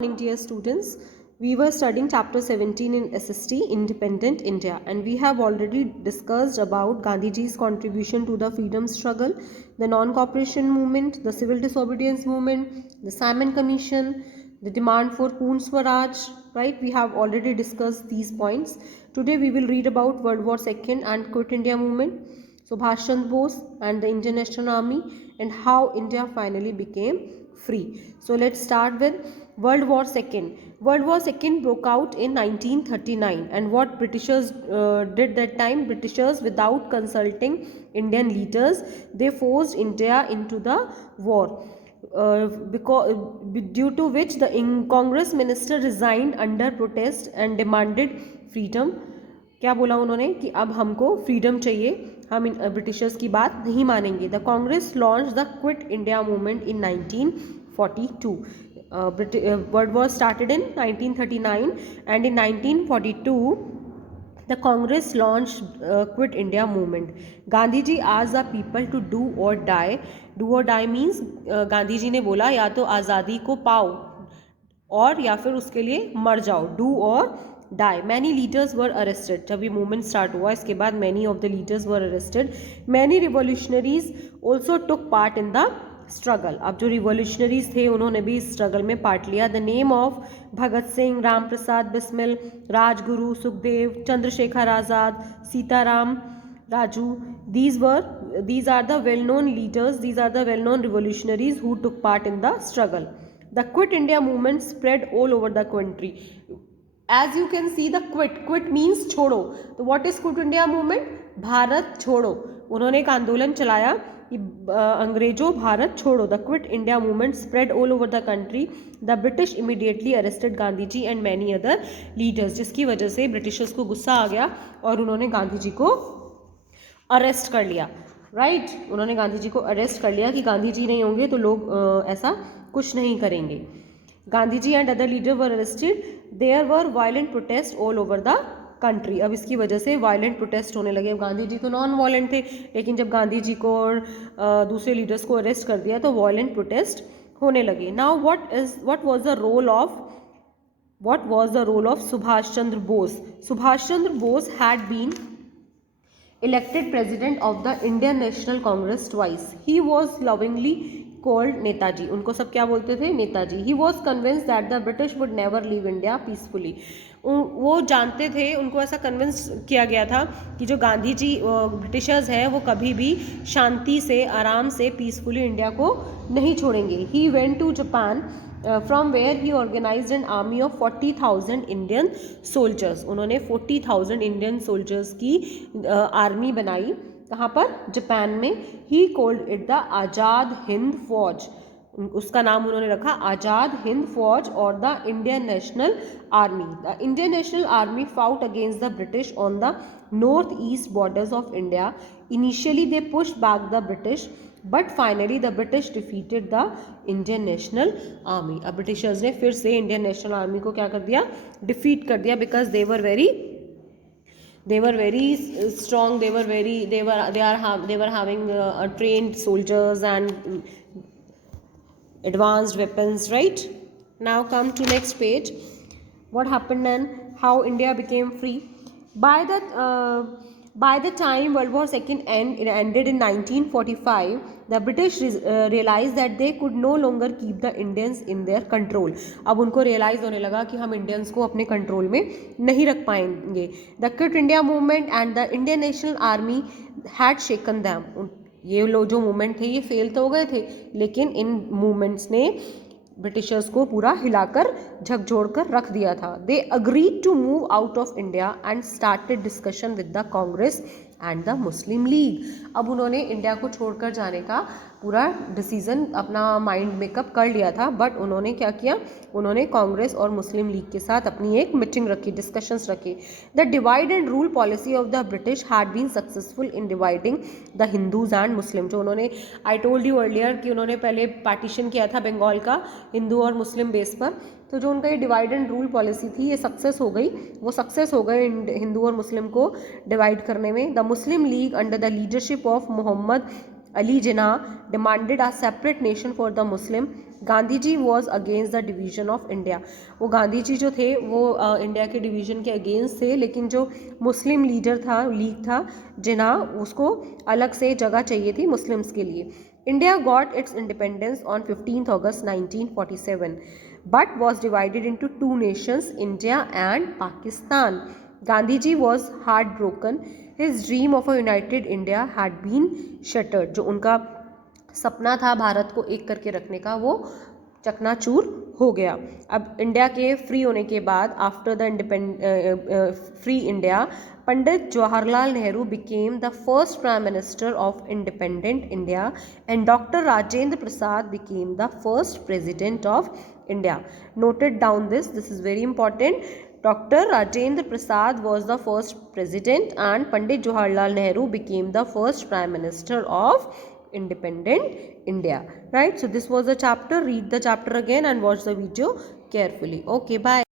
Morning, dear students. We were studying chapter 17 in SST, Independent India, and we have already discussed about Gandhiji's contribution to the freedom struggle, the non-cooperation movement, the civil disobedience movement, the Simon Commission, the demand for Poon Swaraj, right? We have already discussed these points. Today we will read about World War II and Quit India movement, Subhash Chandra Bose and the Indian National Army, and how India finally became free. So let's start with World War II. World War II broke out in 1939, and what Britishers did that time, Britishers without consulting Indian leaders, they forced India into the war. Because due to which the Congress minister resigned under protest and demanded freedom. क्या बोला उन्होंने कि अब हमको freedom चाहिए, हम इन Britishers की बात नहीं मानेंगे. The Congress launch the quit India movement in 1942. World War started in 1939 and in 1942 the Congress launched Quit India movement. Gandhi ji asked the people to do or die. Do or die means Gandhi ji ने बोला या तो आज़ादी को पाओ और या फिर उसके लिए मर जाओ. डू और die. Many leaders were arrested. जब ये मूवमेंट स्टार्ट हुआ इसके बाद many of the leaders were arrested. Many revolutionaries also took part in the struggle. अब जो रिवोल्यूशनरीज थे उन्होंने भी इस स्ट्रगल में पार्ट लिया. The name of Bhagat Singh, Ram Prasad Bismil, Rajguru, Sukhdev, Chandrashekhar Azad, Sitaram Raju, these are the well-known leaders, these are the well-known revolutionaries who took part in the struggle. The Quit India movement spread all over the country. As you can see, the quit means छोड़ो. तो what is Quit India movement? Bharat छोड़ो. उन्होंने एक आंदोलन चलाया कि अंग्रेजों भारत छोड़ो. The Quit India movement spread all over the country. The British immediately arrested Gandhi ji and many other leaders, जिसकी वजह से ब्रिटिशर्स को गुस्सा आ गया और उन्होंने गांधी जी को अरेस्ट कर लिया. राइट उन्होंने गांधी जी को अरेस्ट कर लिया कि गांधी जी नहीं होंगे तो लोग ऐसा कुछ नहीं करेंगे. Gandhi ji and other leader were arrested. There were violent protest all over the country. अब इसकी वजह से वायलेंट प्रोटेस्ट होने लगे. गांधी जी तो नॉन वायलेंट थे, लेकिन जब गांधी जी को और दूसरे लीडर्स को अरेस्ट कर दिया तो वायलेंट प्रोटेस्ट होने लगे. Now what was the role of Subhash Chandra Bose. Subhash Chandra Bose had been elected president of the Indian National Congress twice. He was lovingly called Netaji. उनको सब क्या बोलते थे? Netaji. He was convinced that the British would never leave India peacefully. वो जानते थे, उनको ऐसा कन्विंस किया गया था कि जो गांधी जी ब्रिटिशर्स हैं वो कभी भी शांति से आराम से पीसफुली इंडिया को नहीं छोड़ेंगे. He went to Japan from where he organized an army of 40,000 Indian soldiers. उन्होंने 40,000 Indian soldiers की आर्मी बनाई. कहाँ पर? जापान में. He called it the Azad Hind फौज. उसका नाम उन्होंने रखा आज़ाद हिंद फौज और the Indian national army. The Indian national army fought against the British on the north east borders of India. Initially they pushed back the British but finally the British defeated the Indian national army. अब Britishers ने फिर से Indian national army को क्या कर दिया? Defeat कर दिया. Because they were very strong. They were having trained soldiers and advanced weapons. Right now come to next page. What happened then? How India became free. By the time World War II ended in 1945, the British realized that they could no longer keep the Indians in their control. अब उनको realize होने लगा कि हम Indians को अपने control में नहीं रख पाएंगे. The Quit India movement and the Indian National Army had shaken them. ये लोग जो मूवमेंट थे ये फेल तो हो गए थे, लेकिन इन मूवमेंट्स ने ब्रिटिशर्स को पूरा हिलाकर झकझोर कर रख दिया था. They agreed to move out of India and started discussion with the Congress and the Muslim League. अब उन्होंने इंडिया को छोड़कर जाने का पूरा डिसीजन अपना माइंड मेकअप कर लिया था. बट उन्होंने क्या किया? उन्होंने कांग्रेस और मुस्लिम लीग के साथ अपनी एक मीटिंग रखी, डिस्कशंस रखे. The divide and rule policy of the British had been successful in dividing the Hindus and Muslim. जो उन्होंने आई टोल्ड यू अर्लियर कि उन्होंने पहले पार्टीशन किया था बंगाल का हिंदू और मुस्लिम बेस पर. तो जो उनका ये डिवाइड एंड रूल पॉलिसी थी ये सक्सेस हो गई. वो सक्सेस हो गए हिंदू और मुस्लिम को डिवाइड करने में. The Muslim League under the leadership of Mohammad Ali Jinnah demanded a separate nation for the Muslim Gandhi ji was against the division of India. वो गांधी जी जो थे वो इंडिया के डिवीजन के अगेंस्ट थे, लेकिन जो मुस्लिम लीडर था, लीग था जिन्ना, उसको अलग से जगह चाहिए थी मुस्लिम्स के लिए। India got its independence on 15 August 1947 but was divided into two nations, India and Pakistan. Gandhiji was heartbroken. His dream of a united India had been shattered. जो उनका सपना था भारत को एक करके रखने का, वो चकनाचूर हो गया। अब इंडिया के फ्री होने के बाद, after the free India, Pandit Jawaharlal Nehru became the first prime minister of independent India and Dr. Rajendra Prasad became the first president of India. Noted down this is very important. Dr. Rajendra Prasad was the first president and Pandit Jawaharlal Nehru became the first prime minister of independent India. Right? So this was the chapter. Read the chapter again and watch the video carefully. Okay, bye.